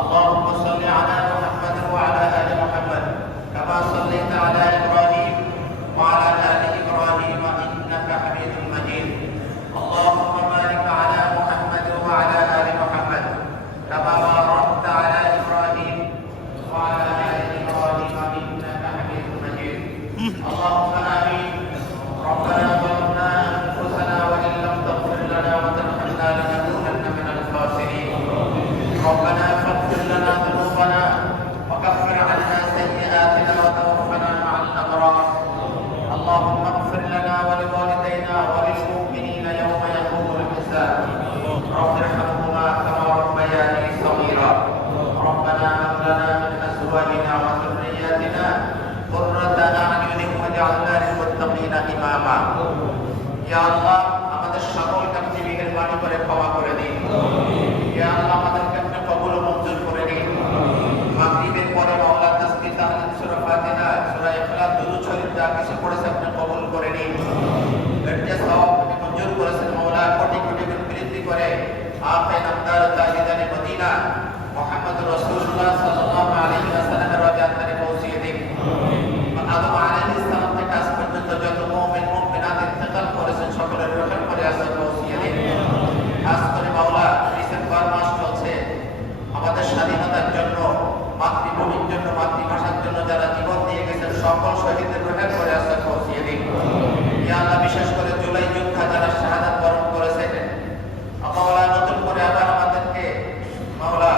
اللهم صل على محمد وعلى آل محمد كما صليت على إبراهيم وعلى آل إبراهيم إنك حميد مجيد. اللهم بارك على محمد وعلى آل محمد كما باركت على إبراهيم وعلى آل إبراهيم إنك حميد مجيد. اللهم آمين. ربنا ظلمنا أنفسنا وإن لم تغفر لنا وترحمنا لنكونن من الخاسرين. ربنا فاغفر لنا ذنوبنا وكفر عنا سيئاتنا وتوفنا مع الأبرار. اللهم اغفر لنا ولوالدينا وللمؤمنين يوم يقوم الحساب. رب ارحمهما كما ربياني صغيرا. ربنا هب لنا من أزواجنا وذرياتنا قرة أعين واجعلنا للمتقين إماما. يا الله আমাদের সকল কাছে মেহেরবানি করে ক্ষমা করে দিন। ইয়া আল্লাহ আমাদেরকে আপনি কবুল ও মঞ্জুর করে নিন। মাগরিবের পরে মাওলা তাসবিহ তাহলিল সূরা ফাতিহা সূরা ইখলাস দুরূদ শরীফ যা কিছু পড়েছে আপনি কবুল করে নিন। এটা সওয়াব আপনি মঞ্জুর করেছেন মাওলা। কোটি কোটি বৃদ্ধি করে আপনি নামদার তাজিদানে মদিনা মুহাম্মদুর রাসূলুল্লাহ সাল্লাল্লাহু আলাইহি ওয়াসাল্লামের রাজাতে পৌঁছিয়ে দিন। আদম আলাইহিস সালাম থেকে আজ পর্যন্ত যত মুমিন মুমিনাত ইন্তেকাল করেছেন সকলের রহম করে আসলে পৌঁছিয়ে দিন। আজ করে মাওলা ডিসেম্বর মাস চলছে, আমাদের স্বাধীনতার জন্য, মাতৃভূমির জন্য, মাতৃভাষার জন্য যারা জীবন দিয়ে গেছেন সকল শহীদদের রহম করে আসলে পৌঁছিয়ে দিন। ইয়া আল্লাহ বিশেষ করে জুলাই যোদ্ধা যারা শাহাদাত বরণ করেছেন মাওলা নতুন করে আবার আমাদেরকে মাওলা